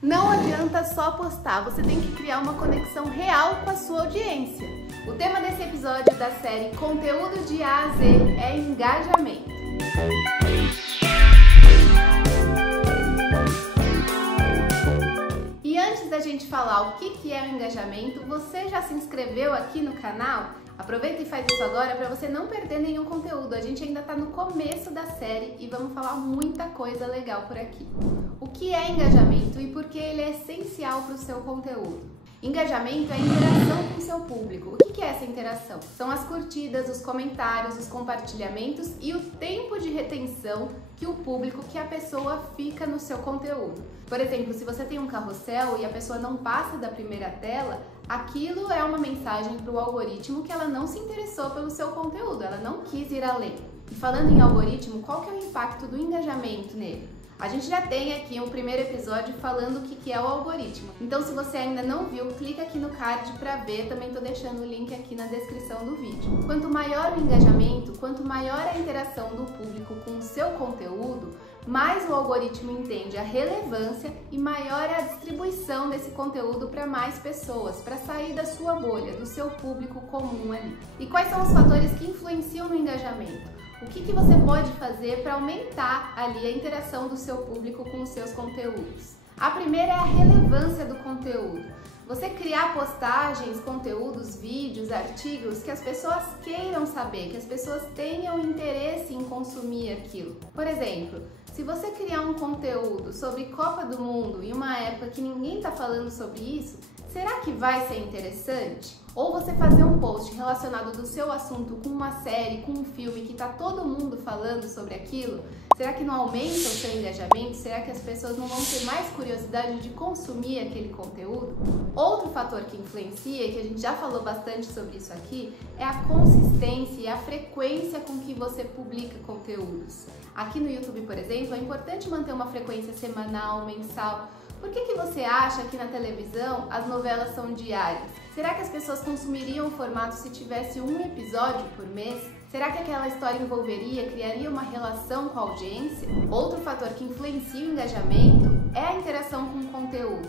Não adianta só postar, você tem que criar uma conexão real com a sua audiência. O tema desse episódio da série Conteúdo de A a Z é engajamento. E antes da gente falar o que é o engajamento, você já se inscreveu aqui no canal? Aproveita e faz isso agora para você não perder nenhum conteúdo. A gente ainda está no começo da série e vamos falar muita coisa legal por aqui. O que é engajamento e por que ele é essencial para o seu conteúdo? Engajamento é a interação com o seu público. O que é essa interação? São as curtidas, os comentários, os compartilhamentos e o tempo de retenção que o público, que a pessoa fica no seu conteúdo. Por exemplo, se você tem um carrossel e a pessoa não passa da primeira tela, aquilo é uma mensagem para o algoritmo que ela não se interessou pelo seu conteúdo, ela não quis ir além. E falando em algoritmo, qual que é o impacto do engajamento nele? A gente já tem aqui um primeiro episódio falando o que é o algoritmo. Então, se você ainda não viu, clica aqui no card para ver. Também estou deixando o link aqui na descrição do vídeo. Quanto maior o engajamento, quanto maior a interação do público com o seu conteúdo, mais o algoritmo entende a relevância e maior é a distribuição desse conteúdo para mais pessoas, para sair da sua bolha, do seu público comum ali. E quais são os fatores que influenciam no engajamento? O que você pode fazer para aumentar ali a interação do seu público com os seus conteúdos? A primeira é a relevância do conteúdo. Você criar postagens, conteúdos, vídeos, artigos que as pessoas queiram saber, que as pessoas tenham interesse em consumir aquilo. Por exemplo, se você criar um conteúdo sobre Copa do Mundo em uma época que ninguém está falando sobre isso, será que vai ser interessante? Ou você fazer um post relacionado do seu assunto com uma série, com um filme que está todo mundo falando sobre aquilo, será que não aumenta o seu engajamento? Será que as pessoas não vão ter mais curiosidade de consumir aquele conteúdo? Outro fator que influencia, e que a gente já falou bastante sobre isso aqui, é a consistência e a frequência com que você publica conteúdos. Aqui no YouTube, por exemplo, é importante manter uma frequência semanal, mensal. Por que você acha que na televisão as novelas são diárias? Será que as pessoas consumiriam o formato se tivesse um episódio por mês? Será que aquela história envolveria, criaria uma relação com a audiência? Outro fator que influencia o engajamento é a interação com o conteúdo.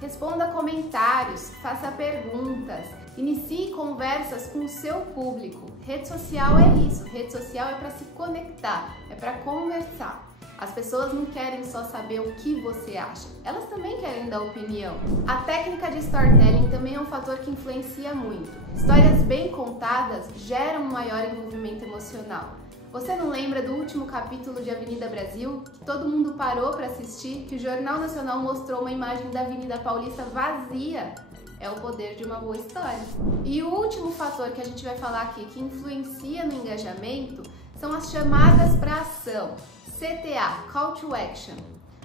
Responda comentários, faça perguntas, inicie conversas com o seu público. Rede social é isso, rede social é para se conectar, é para conversar. As pessoas não querem só saber o que você acha, elas também querem dar opinião. A técnica de storytelling também é um fator que influencia muito. Histórias bem contadas geram um maior envolvimento emocional. Você não lembra do último capítulo de Avenida Brasil? Que todo mundo parou para assistir, que o Jornal Nacional mostrou uma imagem da Avenida Paulista vazia? É o poder de uma boa história. E o último fator que a gente vai falar aqui que influencia no engajamento são as chamadas para ação. CTA, Call to Action.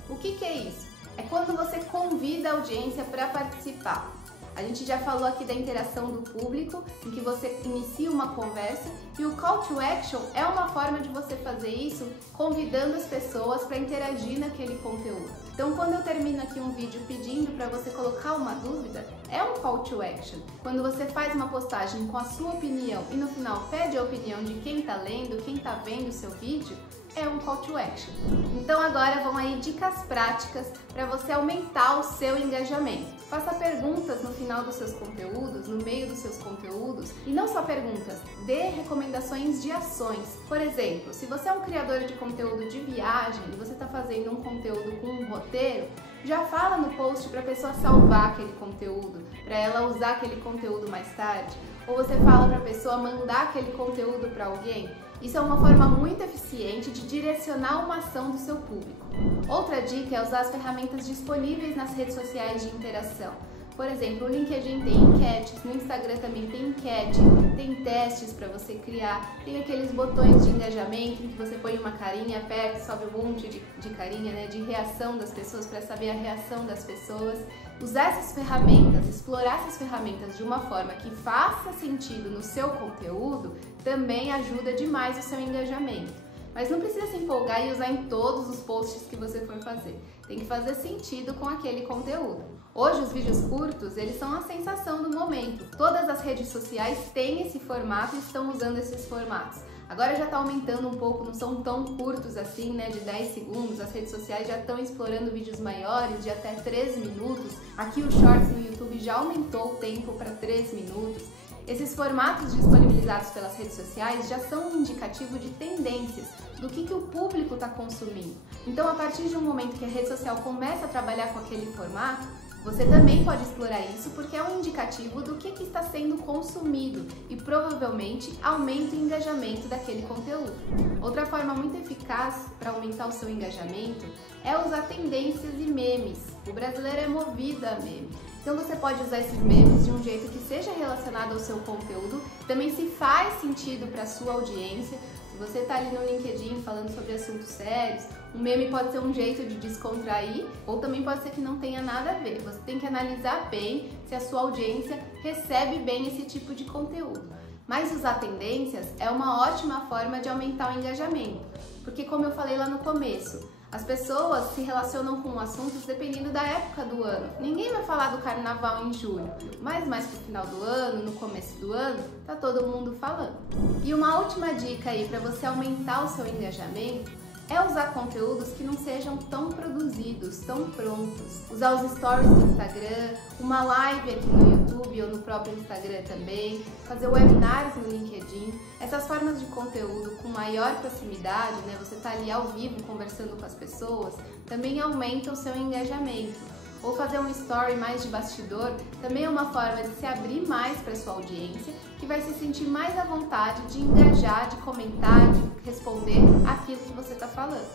O que é isso? É quando você convida a audiência para participar. A gente já falou aqui da interação do público, em que você inicia uma conversa, e o Call to Action é uma forma de você fazer isso convidando as pessoas para interagir naquele conteúdo. Então, quando eu termino aqui um vídeo pedindo para você colocar uma dúvida, é um Call to Action. Quando você faz uma postagem com a sua opinião e no final pede a opinião de quem está lendo, quem está vendo o seu vídeo, é um Call to Action. Então agora vão aí dicas práticas para você aumentar o seu engajamento. Faça perguntas no final dos seus conteúdos, no meio dos seus conteúdos, e não só perguntas, dê recomendações de ações. Por exemplo, se você é um criador de conteúdo de viagem e você está fazendo um conteúdo com um roteiro, já fala no post para a pessoa salvar aquele conteúdo, para ela usar aquele conteúdo mais tarde, ou você fala para a pessoa mandar aquele conteúdo para alguém. Isso é uma forma muito eficiente de direcionar uma ação do seu público. Outra dica é usar as ferramentas disponíveis nas redes sociais de interação. Por exemplo, o LinkedIn tem enquetes, no Instagram também tem enquete, tem testes para você criar, tem aqueles botões de engajamento em que você põe uma carinha, aperta, sobe um monte de carinha, né, de reação das pessoas para saber a reação das pessoas. Usar essas ferramentas, explorar essas ferramentas de uma forma que faça sentido no seu conteúdo também ajuda demais o seu engajamento. Mas não precisa se empolgar e usar em todos os posts que você for fazer. Tem que fazer sentido com aquele conteúdo. Hoje os vídeos curtos, eles são a sensação do momento. Todas as redes sociais têm esse formato e estão usando esses formatos. Agora já está aumentando um pouco, não são tão curtos assim, né, de 10 segundos. As redes sociais já estão explorando vídeos maiores, de até 3 minutos. Aqui o Shorts no YouTube já aumentou o tempo para 3 minutos. Esses formatos disponibilizados pelas redes sociais já são um indicativo de tendências, do que o público está consumindo. Então, a partir de um momento que a rede social começa a trabalhar com aquele formato, você também pode explorar isso porque é um indicativo do que está sendo consumido e provavelmente aumenta o engajamento daquele conteúdo. Outra forma muito eficaz para aumentar o seu engajamento é usar tendências e memes. O brasileiro é movido a meme. Então você pode usar esses memes de um jeito que seja relacionado ao seu conteúdo, também se faz sentido para a sua audiência. Se você está ali no LinkedIn falando sobre assuntos sérios, um meme pode ser um jeito de descontrair ou também pode ser que não tenha nada a ver. Você tem que analisar bem se a sua audiência recebe bem esse tipo de conteúdo. Mas usar tendências é uma ótima forma de aumentar o engajamento, porque como eu falei lá no começo, as pessoas se relacionam com assuntos dependendo da época do ano. Ninguém vai falar do carnaval em julho, mas mais pro final do ano, no começo do ano, tá todo mundo falando. E uma última dica aí para você aumentar o seu engajamento é usar conteúdos que não sejam tão produzidos, tão prontos. Usar os stories do Instagram, uma live aqui no YouTube ou no próprio Instagram também, fazer webinars no LinkedIn. Essas formas de conteúdo com maior proximidade, né? Você tá ali ao vivo conversando com as pessoas, também aumentam o seu engajamento. Ou fazer um story mais de bastidor também é uma forma de se abrir mais para sua audiência, que vai se sentir mais à vontade de engajar, de comentar, de responder aquilo que você está falando.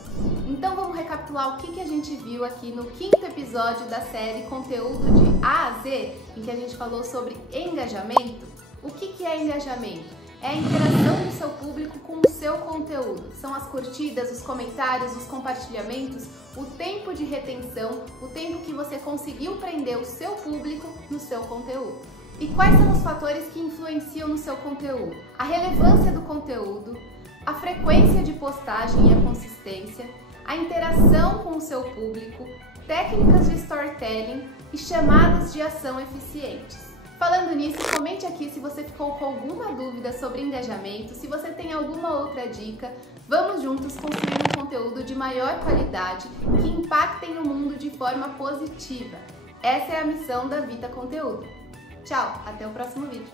Então vamos recapitular o que a gente viu aqui no 5º episódio da série Conteúdo de A a Z, em que a gente falou sobre engajamento. O que é engajamento? É a interação do seu público com o seu conteúdo. São as curtidas, os comentários, os compartilhamentos, o tempo de retenção, o tempo que você conseguiu prender o seu público no seu conteúdo. E quais são os fatores que influenciam no seu conteúdo? A relevância do conteúdo, a frequência de postagem e a consistência, a interação com o seu público, técnicas de storytelling e chamadas de ação eficientes. Falando nisso, comente aqui se você ficou com alguma dúvida sobre engajamento, se você tem alguma outra dica. Vamos juntos construir um conteúdo de maior qualidade que impacte o mundo de forma positiva. Essa é a missão da Vita Conteúdo. Tchau, até o próximo vídeo.